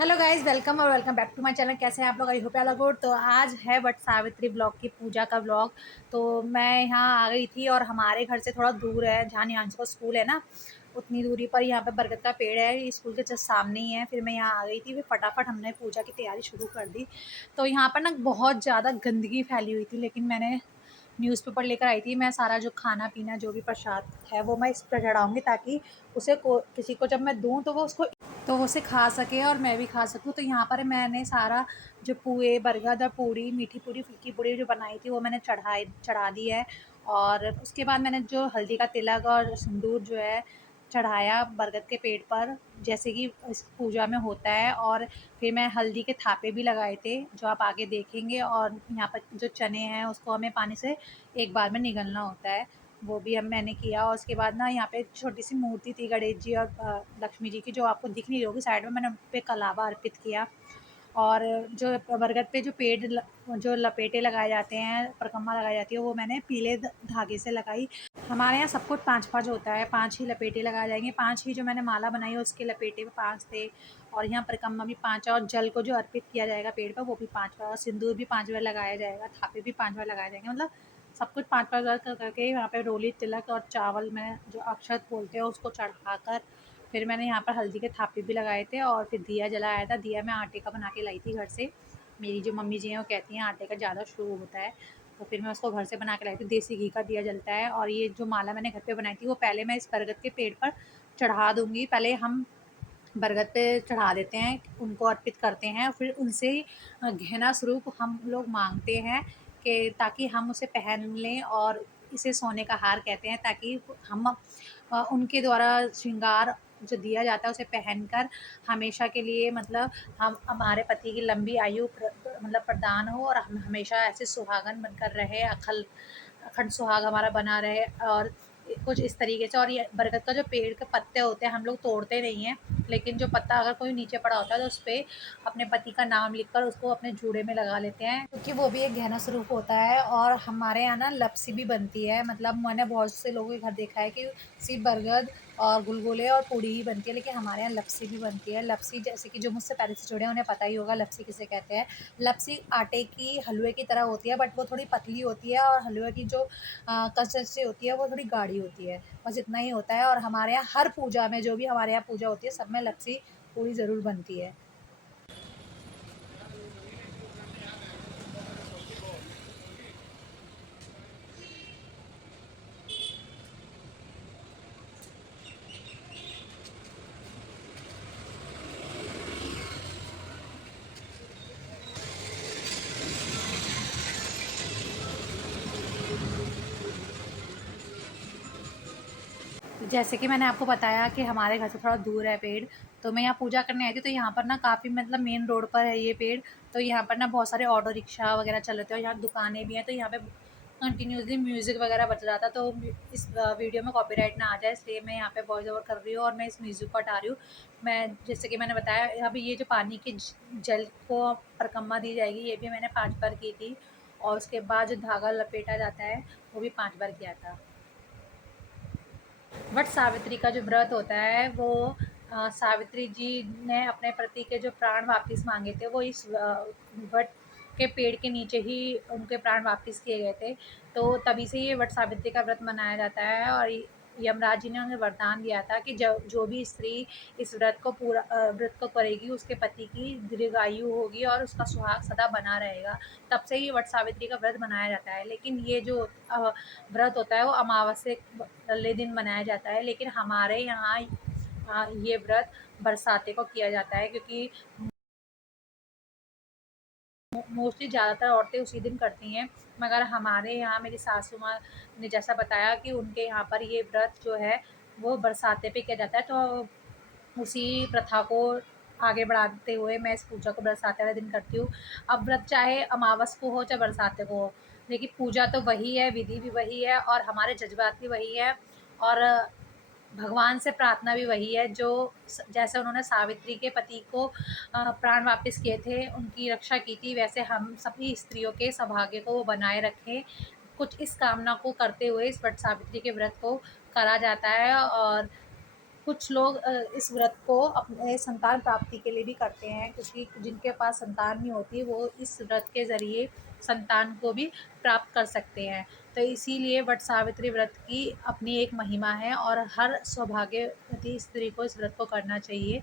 Hello guys, welcome और welcome back to my channel. कैसे हैं आप लोग? आई होप आप लोग। तो आज है वट सावित्री ब्लॉग की पूजा का ब्लॉग। तो मैं यहाँ आ गई थी और हमारे घर से थोड़ा दूर है, जहाँ नियांश का स्कूल है ना, उतनी दूरी पर यहाँ पे बरगद का पेड़ है। ये स्कूल के जस्ट सामने ही है। फिर मैं यहाँ आ गई थी, फिर फटाफट हमने पूजा की तैयारी शुरू कर दी। तो यहाँ पर ना बहुत ज़्यादा गंदगी फैली हुई थी, लेकिन मैंने न्यूज़पेपर लेकर आई थी। मैं सारा जो खाना पीना जो भी प्रसाद है वो मैं इस पर चढ़ाऊँगी, ताकि उसे किसी को जब मैं दूँ तो वो उसे खा सके और मैं भी खा सकूँ। तो यहाँ पर मैंने सारा जो पुए, बरगद और पूड़ी, मीठी पूड़ी, फीकी पूड़ी जो बनाई थी वो मैंने चढ़ा दी है। और उसके बाद मैंने जो हल्दी का तिलक और सिंदूर जो है चढ़ाया बरगद के पेड़ पर, जैसे कि इस पूजा में होता है। और फिर मैं हल्दी के थापे भी लगाए थे, जो आप आगे देखेंगे। और यहाँ पर जो चने हैं उसको हमें पानी से एक बार में निगलना होता है, वो भी मैंने किया। और उसके बाद ना यहाँ पे छोटी सी मूर्ति थी गणेश जी और लक्ष्मी जी की, जो आपको दिख नहीं रही होगी साइड में। मैंने उन पे कलावा अर्पित किया। और जो बरगद पे जो जो लपेटे लगाए जाते हैं, परिक्रमा लगाई जाती है, वो मैंने पीले धागे से लगाई। हमारे यहाँ सब कुछ 5-5 होता है, 5 ही लपेटे लगाए जाएंगे। 5 ही जो मैंने माला बनाई है उसके लपेटे में 5 थे। और यहाँ परिक्रमा भी 5 है, और जल को जो अर्पित किया जाएगा पेड़ पर वो भी 5 बार, और सिंदूर भी 5 बार लगाया जाएगा, थापे भी 5 बार लगाए जाएंगे। मतलब सब कुछ 5-5 बार करके यहाँ पे रोली तिलक और चावल में जो अक्षत बोलते हैं उसको चढ़ाकर, फिर मैंने यहाँ पर हल्दी के थापे भी लगाए थे। और फिर दिया जलाया था। दिया मैं आटे का बना के लाई थी घर से। मेरी जो मम्मी जी हैं वो कहती हैं आटे का ज़्यादा शुभ होता है, तो फिर मैं उसको घर से बना के लाई थी। देसी घी का दिया जलता है। और ये जो माला मैंने घर पे बनाई थी वो पहले मैं इस बरगद के पेड़ पर चढ़ा दूँगी। पहले हम बरगद पे चढ़ा देते हैं, उनको अर्पित करते हैं, फिर उनसे ही गहना स्वरूप हम लोग माँगते हैं कि ताकि हम उसे पहन लें। और इसे सोने का हार कहते हैं, ताकि हम उनके द्वारा श्रृंगार जो दिया जाता है उसे पहनकर हमेशा के लिए, मतलब हम हमारे पति की लंबी आयु मतलब प्रदान हो, और हम हमेशा ऐसे सुहागन बनकर रहे, अखंड सुहाग हमारा बना रहे। और कुछ इस तरीके से। और ये बरगद का जो पेड़ के पत्ते होते हैं हम लोग तोड़ते नहीं हैं, लेकिन जो पत्ता अगर कोई नीचे पड़ा होता है तो उस पर अपने पति का नाम लिखकर उसको अपने जूड़े में लगा लेते हैं, क्योंकि वो भी एक गहना स्वरूप होता है। और हमारे यहाँ ना लपसी भी बनती है। मतलब मैंने बहुत से लोगों के घर देखा है कि सिर्फ बरगद और गुलगुले और पूड़ी ही बनती है, लेकिन हमारे यहाँ लपसी भी बनती है। लपसी जैसे कि जो मुझसे पहले से जुड़े हैं उन्हें पता ही होगा लपसी किसे कहते हैं। लपसी आटे की हलवे की तरह होती है, बट वो थोड़ी पतली होती है, और हलवे की जो कंसिस्टेंसी होती है वो थोड़ी गाढ़ी होती है। बस इतना ही होता है। और हमारे यहाँ हर पूजा में, जो भी हमारे यहाँ पूजा होती है, सब में लपसी पूड़ी ज़रूर बनती है। जैसे कि मैंने आपको बताया कि हमारे घर से थोड़ा दूर है पेड़, तो मैं यहाँ पूजा करने आई थी। तो यहाँ पर ना काफ़ी, मतलब मेन रोड पर है ये पेड़। तो यहाँ पर ना बहुत सारे ऑटो रिक्शा वगैरह चल रहे थे, और यहाँ दुकानें भी हैं। तो यहाँ पे कंटिन्यूसली म्यूज़िक वगैरह बज रहा था। तो इस वीडियो में कॉपीराइट ना आ जाए, इसलिए मैं यहाँ पे वॉइस ओवर कर रही हूँ और मैं इस म्यूज़िक को हटा रही हूँ। मैं, जैसे कि मैंने बताया, अभी ये जो पानी के जल को परिक्रमा दी जाएगी, ये भी मैंने 5 बार की थी। और उसके बाद जो धागा लपेटा जाता है वो भी 5 बार किया था। वट सावित्री का जो व्रत होता है वो सावित्री जी ने अपने पति के जो प्राण वापस मांगे थे, वो इस वट के पेड़ के नीचे ही उनके प्राण वापस किए गए थे। तो तभी से ये वट सावित्री का व्रत मनाया जाता है। और यमराज जी ने उन्हें वरदान दिया था कि जो भी स्त्री इस व्रत को करेगी उसके पति की दीर्घायु होगी और उसका सुहाग सदा बना रहेगा। तब से ही वट सावित्री का व्रत मनाया जाता है। लेकिन ये जो व्रत होता है वो अमावस्या वाले दिन मनाया जाता है, लेकिन हमारे यहाँ ये व्रत बरसाते को किया जाता है, क्योंकि मोस्टली ज़्यादातर औरतें उसी दिन करती हैं। मगर हमारे यहाँ मेरी सासू माँ ने जैसा बताया कि उनके यहाँ पर ये व्रत जो है वो बरसाते पे किया जाता है। तो उसी प्रथा को आगे बढ़ाते हुए मैं इस पूजा को बरसाते वाले दिन करती हूँ। अब व्रत चाहे अमावस को हो चाहे बरसाते को हो, लेकिन पूजा तो वही है, विधि भी वही है, और हमारे जज्बात भी वही है। और भगवान से प्रार्थना भी वही है, जो जैसे उन्होंने सावित्री के पति को प्राण वापस किए थे, उनकी रक्षा की थी, वैसे हम सभी स्त्रियों के सौभाग्य को वो बनाए रखें। कुछ इस कामना को करते हुए इस वट सावित्री के व्रत को करा जाता है। और कुछ लोग इस व्रत को अपने संतान प्राप्ति के लिए भी करते हैं, क्योंकि जिनके पास संतान नहीं होती वो इस व्रत के ज़रिए संतान को भी प्राप्त कर सकते हैं। तो इसीलिए वट सावित्री व्रत की अपनी एक महिमा है और हर सौभाग्यवती स्त्री को इस व्रत को करना चाहिए।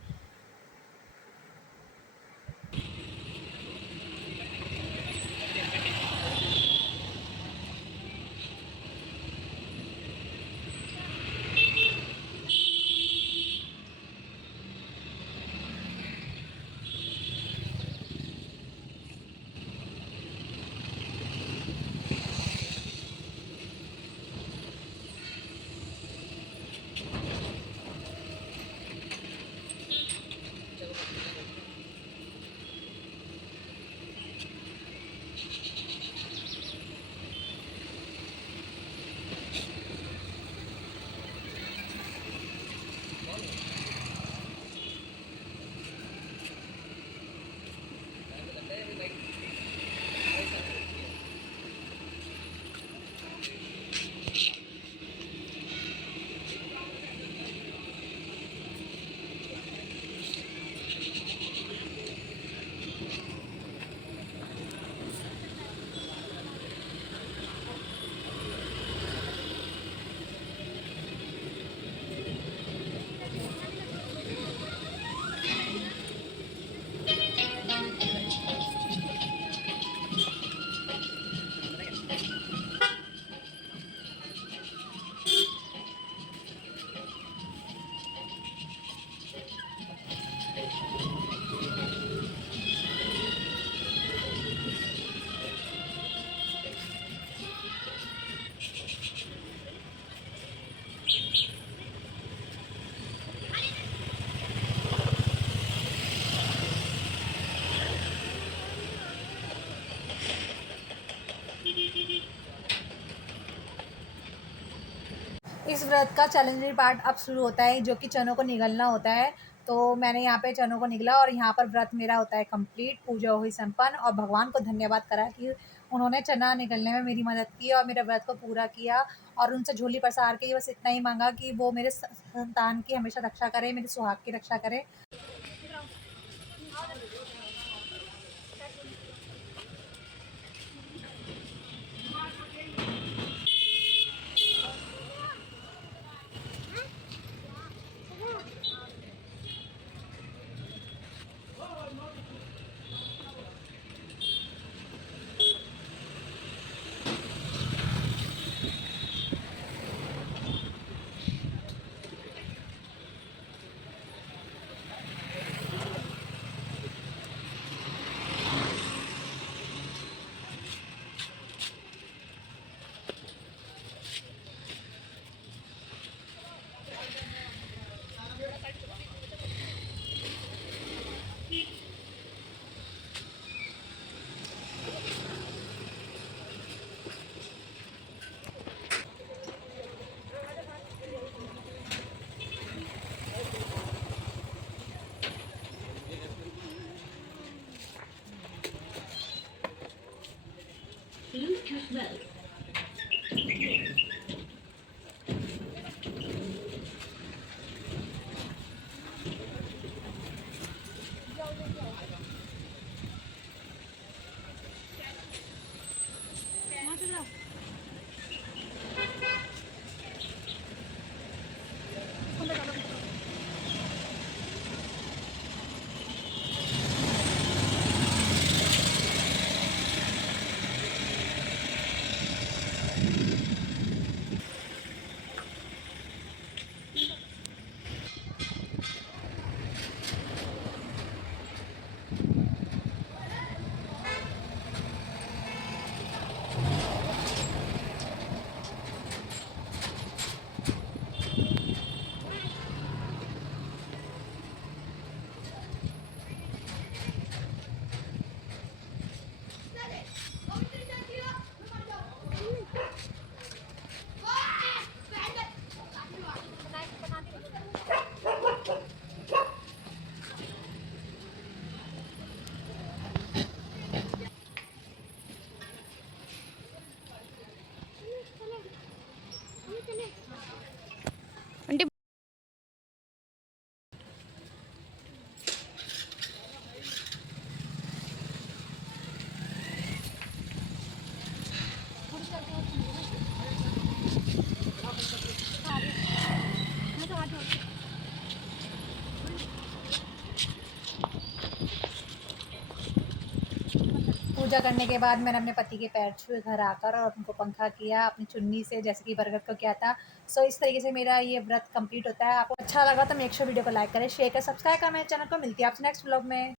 इस व्रत का चैलेंजिंग पार्ट अब शुरू होता है, जो कि चनों को निगलना होता है। तो मैंने यहाँ पे चनों को निगला और यहाँ पर व्रत मेरा होता है कंप्लीट, पूजा हुई संपन्न और भगवान को धन्यवाद करा कि उन्होंने चना निगलने में मेरी मदद की और मेरे व्रत को पूरा किया। और उनसे झोली पसार के बस इतना ही मांगा कि वो मेरे संतान की हमेशा रक्षा करे, मेरे सुहाग की रक्षा करे। Bluetooth mode. पूजा करने के बाद मैंने अपने पति के पैर छुए घर आकर और उनको पंखा किया अपनी चुन्नी से, जैसे कि बरगद को किया था। सो इस तरीके से मेरा ये व्रत कंप्लीट होता है। आपको अच्छा लगा तो मेक श्योर वीडियो को लाइक करें, शेयर करें, सब्सक्राइब करें मेरे चैनल को। मिलती है आपसे नेक्स्ट व्लॉग में।